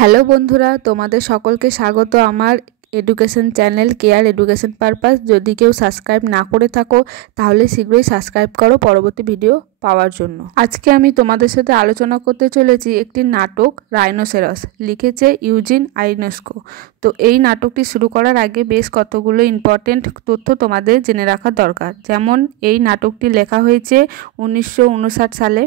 Hello বন্ধুরা, তোমাদের সকলকে স্বাগত আমার education channel care education purpose. যদি কেউ সাবস্ক্রাইব না করে থাকো তাহলে শীঘ্রই সাবস্ক্রাইব করো পরবর্তী ভিডিও পাওয়ার জন্য। আজকে আমি তোমাদের সাথে আলোচনা করতে চলেছি একটি নাটক রাইনোসেরাস, লিখেছে ইউজিন আইনেস্কো। তো এই নাটকটি শুরু করার আগে বেশ কতগুলো ইম্পর্টেন্ট তথ্য তোমাদের জেনে রাখা দরকার। যেমন এই নাটকটি লেখা হয়েছে 1959 সালে,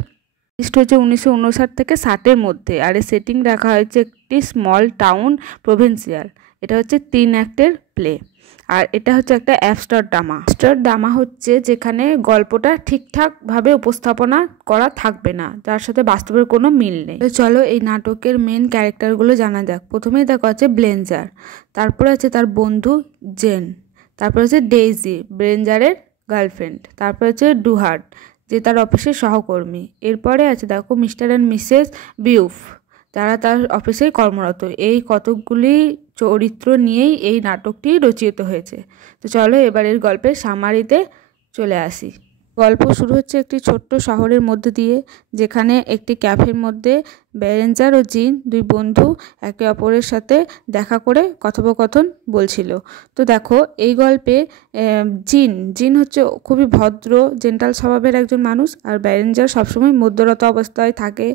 হচ্ছে 1959 থেকে 60-এর মধ্যে, আর এর সেটিং রাখা হয়েছে একটি স্মল টাউন প্রভিন্সিয়াল। এটা হচ্ছে 3 অ্যাক্টের প্লে, আর এটা হচ্ছে একটা অ্যাবস্ট্রাক্ট ড্রামা। অ্যাবস্ট্রাক্ট ড্রামা হচ্ছে যেখানে গল্পটা ঠিকঠাকভাবে উপস্থাপনা করা থাকবে না, যার সাথে বাস্তবের কোনো মিল নেই। তো চলো এই নাটকের মেন ক্যারেক্টারগুলো জানা যাক। প্রথমেই দেখা হচ্ছে ব্লেঞ্জার, তারপরে আছে তার বন্ধু জেন, তারপরে হচ্ছে ডেইজি ব্লেঞ্জারের গার্লফ্রেন্ড, তারপরে হচ্ছে ডুহার্ট যে তার অফিসের সহকর্মী। এরপরে আছে দেখো মিস্টার অ্যান্ড মিসেস বিউফ, যারা তার অফিসে কর্মরত। এই কতকগুলি চরিত্র নিয়েই এই নাটকটি রচিত হয়েছে। তো চলো এবার এর গল্পের সামারিতে চলে আসি। গল্প শুরু হচ্ছে একটি ছোট্ট শহরের মধ্যে দিয়ে, যেখানে একটি ক্যাফের মধ্যে বেরেঞ্জার ও জিন, দুই বন্ধু, একে অপরের সাথে দেখা করে কথোপকথন বলছিল। তো দেখো এই গল্পে জিন হচ্ছে খুবই ভদ্র জেন্টাল স্বভাবের একজন মানুষ, আর বেরেঞ্জার সবসময় মধ্যরত অবস্থায় থাকে,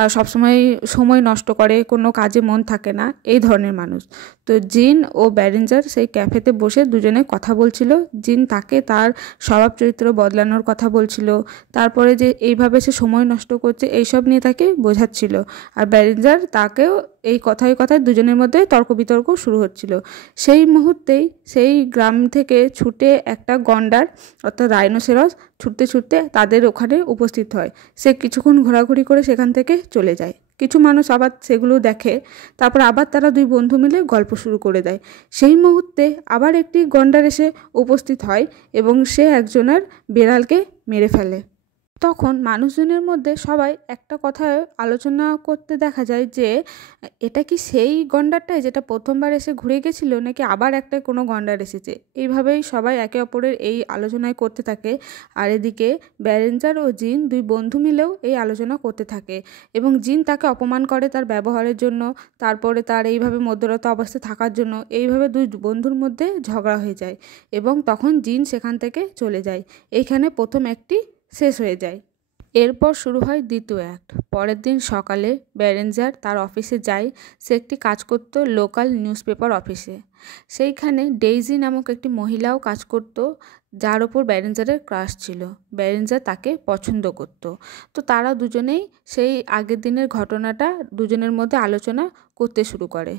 আর সবসময় সময় নষ্ট করে, কোনো কাজে মন থাকে না, এই ধরনের মানুষ। তো জিন ও বেরেঞ্জার সেই ক্যাফেতে বসে দুজনে কথা বলছিল। জিন তাকে তার স্বভাব চরিত্র বদলানোর কথা বলছিল, তারপরে যে এইভাবে সে সময় নষ্ট করছে এইসব নিয়ে তাকে বোঝাচ্ছিল। আর বেরেঞ্জার তাকেও এই কথায় কথায় দুজনের মধ্যে তর্ক বিতর্ক শুরু হচ্ছিল। সেই মুহূর্তেই সেই গ্রাম থেকে ছুটে একটা গন্ডার অর্থাৎ রাইনোসেরাস ছুটতে ছুটতে তাদের ওখানে উপস্থিত হয়। সে কিছুক্ষণ ঘোরাঘুরি করে সেখান থেকে চলে যায়। কিছু মানুষ আবার সেগুলো দেখে, তারপর আবার তারা দুই বন্ধু মিলে গল্প শুরু করে দেয়। সেই মুহূর্তে আবার একটি গন্ডার এসে উপস্থিত হয় এবং সে একজনের বেড়ালকে মেরে ফেলে। তখন মানুষজনের মধ্যে সবাই একটা কথা আলোচনা করতে দেখা যায় যে এটা কি সেই গন্ডারটাই যেটা প্রথমবার এসে ঘুরে গেছিলো, নাকি আবার একটা কোনো গন্ডার এসেছে। এইভাবেই সবাই একে অপরের এই আলোচনায় করতে থাকে। আর এদিকে বেরেঞ্জার ও জিন দুই বন্ধু মিলেও এই আলোচনা করতে থাকে এবং জিন তাকে অপমান করে তার ব্যবহারের জন্য, তারপরে তার এইভাবে মধ্যরত অবস্থায় থাকার জন্য। এইভাবে দুই বন্ধুর মধ্যে ঝগড়া হয়ে যায় এবং তখন জিন সেখান থেকে চলে যায়। এইখানে প্রথম একটি শেষ হয়ে যায়। এরপর শুরু হয় দ্বিতীয় অ্যাক্ট। পরের দিন সকালে বেরেঞ্জার তার অফিসে যায়। সে একটি কাজ করত লোকাল নিউজ পেপার অফিসে। সেইখানে ডেইজি নামক একটি মহিলাও কাজ করত, যার ওপর বেরেঞ্জারের ক্রাশ ছিল। বেরেঞ্জার তাকে পছন্দ করত। তো তারা দুজনেই সেই আগের দিনের ঘটনাটা দুজনের মধ্যে আলোচনা করতে শুরু করে।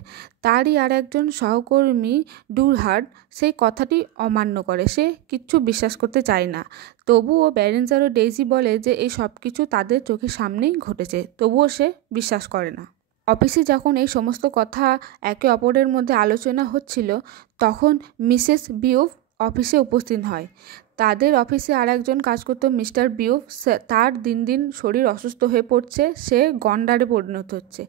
তারই আর একজন সহকর্মী ডুহার্ট সেই কথাটি অমান্য করে, সে কিচ্ছু বিশ্বাস করতে চায় না। তবুও বেরেঞ্জার ও ডেইজি বলে যে এই সব কিছু তাদের চোখের সামনেই ঘটেছে, তবুও সে বিশ্বাস করে না। অফিসে যখন এই সমস্ত কথা একে অপরের মধ্যে আলোচনা হচ্ছিল, তখন মিসেস বিউফ অফিসে উপস্থিত হয়। তাদের অফিসে আর একজন কাজ করতো মিস্টার বিউফ, তার দিন দিন শরীর অসুস্থ হয়ে পড়ছে, সে গন্ডারে পরিণত হচ্ছে।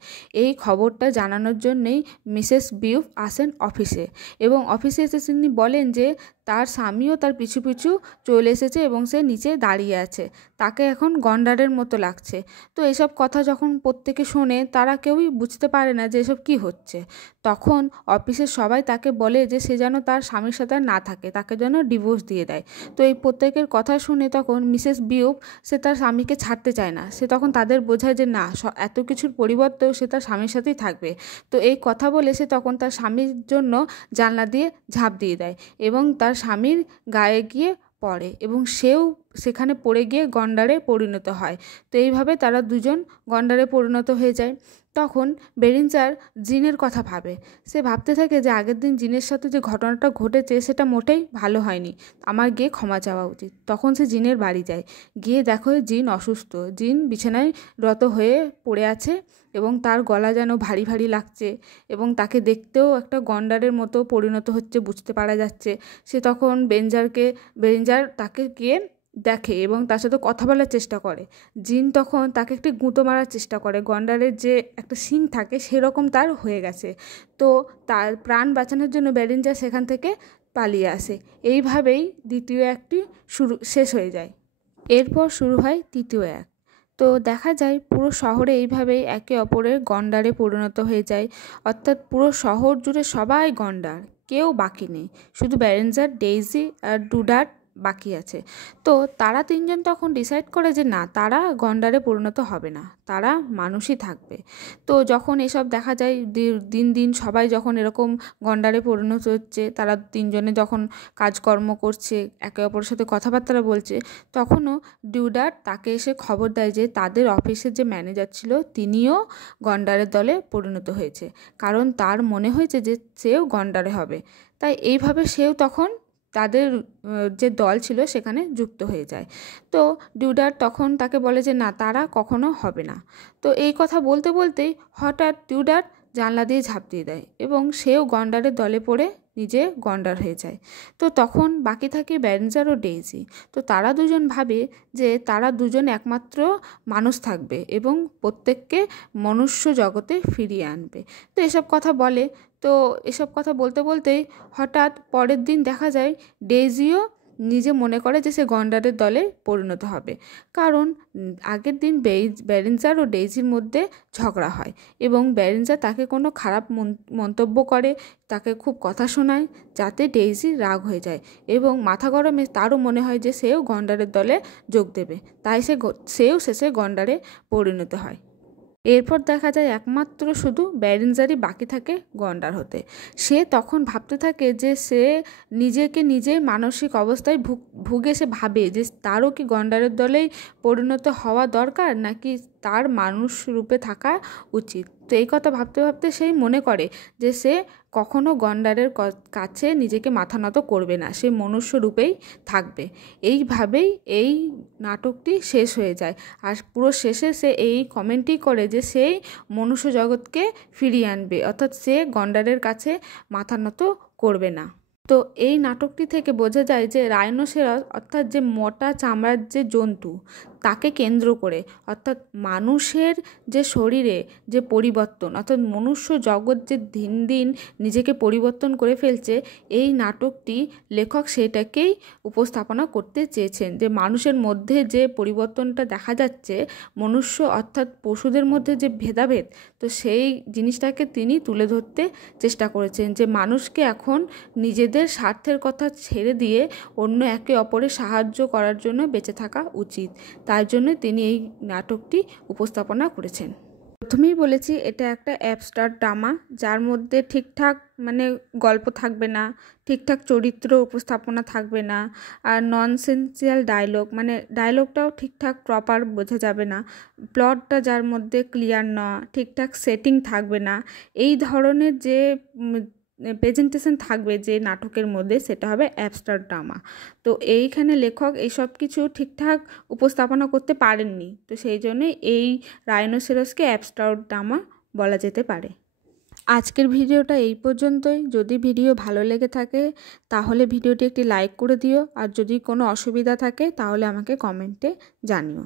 এই খবরটা জানানোর জন্যেই মিসেস বিউফ আসেন অফিসে, এবং অফিসে এসে তিনি বলেন যে তার স্বামীও তার পিছু পিছু চলে এসেছে এবং সে নিচে দাঁড়িয়ে আছে, তাকে এখন গন্ডারের মতো লাগছে। তো এসব কথা যখন প্রত্যেকে শোনে, তারা কেউই বুঝতে পারে না যে এসব কী হচ্ছে। তখন অফিসের সবাই তাকে বলে যে সে যেন তার স্বামীর সাথে না থাকে, তাকে যেন ডিভোর্স দিয়ে দেয়। তো এই প্রত্যেকের কথা শুনে তখন মিসেস বিউফ সে তার স্বামীকে ছাড়তে চায় না। সে তখন তাদের বোঝায় যে না, এত কিছুর পরিবর্তেও সে তার স্বামীর সাথেই থাকবে। তো এই কথা বলে সে তখন তার স্বামীর জন্য জানলা দিয়ে ঝাঁপ দিয়ে দেয় এবং তার স্বামীর গায়ে গিয়ে পড়ে এবং সেও সেখানে পড়ে গিয়ে গন্ডারে পরিণত হয়। তো এইভাবে তারা দুজন গন্ডারে পরিণত হয়ে যায়। তখন বেরেঞ্জার জিনের কথা ভাবে। সে ভাবতে থাকে যে আগের দিন জিনের সাথে যে ঘটনাটা ঘটেছে সেটা মোটেই ভালো হয়নি, আমার গিয়ে ক্ষমা চাওয়া উচিত। তখন সে জিনের বাড়ি যায়। গিয়ে দেখো জিন অসুস্থ, জিন বিছানায় রত হয়ে পড়ে আছে এবং তার গলা যেন ভারী ভারী লাগছে এবং তাকে দেখতেও একটা গন্ডারের মতো পরিণত হচ্ছে বুঝতে পারা যাচ্ছে। সে তখন বেরেঞ্জার তাকে গিয়ে দেখে এবং তার সাথে কথা বলার চেষ্টা করে। জিন তখন তাকে একটি গুঁতো মারার চেষ্টা করে, গন্ডারের যে একটা শিং থাকে সেরকম তার হয়ে গেছে। তো তার প্রাণ বাঁচানোর জন্য বেরেঞ্জার সেখান থেকে পালিয়ে আসে। এইভাবেই দ্বিতীয় অ্যাক্টটি শেষ হয়ে যায়। এরপর শুরু হয় তৃতীয় অ্যাক্ট। তো দেখা যায় পুরো শহরে এইভাবেই একে অপরের গন্ডারে পরিণত হয়ে যায়, অর্থাৎ পুরো শহর জুড়ে সবাই গন্ডার, কেউ বাকি নেই, শুধু বেরেঞ্জার, ডেইজি আর ডুডার বাকি আছে। তো তারা তিনজন তখন ডিসাইড করে যে না, তারা গন্ডারে পরিণত হবে না, তারা মানুষই থাকবে। তো যখন এসব দেখা যায় দিন দিন সবাই যখন এরকম গন্ডারে পরিণত হচ্ছে, তারা তিনজনে যখন কাজকর্ম করছে, একে অপরের সাথে কথাবার্তা বলছে, তখনও ডিউডার তাকে এসে খবর দেয় যে তাদের অফিসের যে ম্যানেজার ছিল তিনিও গন্ডারের দলে পরিণত হয়েছে, কারণ তার মনে হয়েছে যে সেও গন্ডারে হবে। তাই এইভাবে সেও তখন তাদের যে দল ছিল সেখানে যুক্ত হয়ে যায়। তো ডিউডার তখন তাকে বলে যে না, তারা কখনো হবে না। তো এই কথা বলতে বলতেই হঠাৎ ডিউডার জানলা দিয়ে ঝাঁপ দিয়ে দেয় এবং সেও গন্ডারের দলে পড়ে নিজে গন্ডার হয়ে যায়। তো তখন বাকি থাকে বেরেঞ্জার ও ডেইজি। তো তারা দুজন ভাবে যে তারা দুজন একমাত্র মানুষ থাকবে এবং প্রত্যেককে মনুষ্য জগতে ফিরিয়ে আনবে। তো এসব কথা বলে। তো এসব কথা বলতে বলতেই হঠাৎ পরের দিন দেখা যায় ডেইজিও নিজে মনে করে যে সে গন্ডারের দলে পরিণত হবে, কারণ আগের দিন বেরেঞ্জার ও ডেইজির মধ্যে ঝগড়া হয় এবং বেরেঞ্জার তাকে কোনো খারাপ মন্তব্য করে, তাকে খুব কথা শোনায়, যাতে ডেইজি রাগ হয়ে যায় এবং মাথা গরমে তারও মনে হয় যে সেও গন্ডারের দলে যোগ দেবে। তাই সেও শেষে গন্ডারে পরিণত হয়। এরপর দেখা যায় একমাত্র শুধু বেরেঞ্জারই বাকি থাকে গন্ডার হতে। সে তখন ভাবতে থাকে যে সে নিজেকে নিজেই মানসিক অবস্থায় ভুগে সে ভাবে যে তারও কি গন্ডারের দলেই পরিণত হওয়া দরকার, নাকি তার মানুষ রূপে থাকা উচিত। তো এই কথা ভাবতে ভাবতে সেই মনে করে যে সে কখনো গন্ডারের কাছে নিজেকে মাথা নত করবে না, সে মনুষ্য রূপেই থাকবে। এইভাবেই এই নাটকটি শেষ হয়ে যায়। আর পুরো শেষে সে এই কমেন্টই করে যে সেই মনুষ্য জগৎকে ফিরিয়ে আনবে, অর্থাৎ সে গন্ডারের কাছে মাথা নত করবে না। তো এই নাটকটি থেকে বোঝা যায় যে রাইনোসেরাস অর্থাৎ যে মোটা চামড়ার যে জন্তু, তাকে কেন্দ্র করে অর্থাৎ মানুষের যে শরীরে যে পরিবর্তন, অর্থাৎ মনুষ্য জগৎ যে দিন দিন নিজেকে পরিবর্তন করে ফেলছে, এই নাটকটি লেখক সেটাকেই উপস্থাপনা করতে চেয়েছেন যে মানুষের মধ্যে যে পরিবর্তনটা দেখা যাচ্ছে, মনুষ্য অর্থাৎ পশুদের মধ্যে যে ভেদাভেদ, তো সেই জিনিসটাকে তিনি তুলে ধরতে চেষ্টা করেছেন যে মানুষকে এখন নিজেদের স্বার্থের কথা ছেড়ে দিয়ে অন্য একে অপরের সাহায্য করার জন্য বেঁচে থাকা উচিত। তার জন্য তিনি এই নাটকটি উপস্থাপনা করেছেন। প্রথমেই বলেছি এটা একটা অ্যাবস্ট্রাক্ট ড্রামা, যার মধ্যে ঠিকঠাক গল্প থাকবে না, ঠিকঠাক চরিত্র উপস্থাপনা থাকবে না, আর ননসেন্সিয়াল ডায়লগ ডায়লগটাও ঠিকঠাক প্রপার বোঝা যাবে না, প্লটটা যার মধ্যে ক্লিয়ার না, ঠিকঠাক সেটিং থাকবে না, এই ধরনের যে প্রেজেন্টেশন থাকবে যে নাটকের মধ্যে, সেটা হবে অ্যাবস্ট্রাক্ট ড্রামা। তো এইখানে লেখক এইসব কিছু ঠিকঠাক উপস্থাপনা করতে পারেননি, তো সেই জন্যই এই রাইনোসেরাসকে অ্যাবস্ট্রাক্ট ড্রামা বলা যেতে পারে। আজকের ভিডিওটা এই পর্যন্তই। যদি ভিডিও ভালো লেগে থাকে তাহলে ভিডিওটি একটি লাইক করে দিও, আর যদি কোনো অসুবিধা থাকে তাহলে আমাকে কমেন্টে জানিও।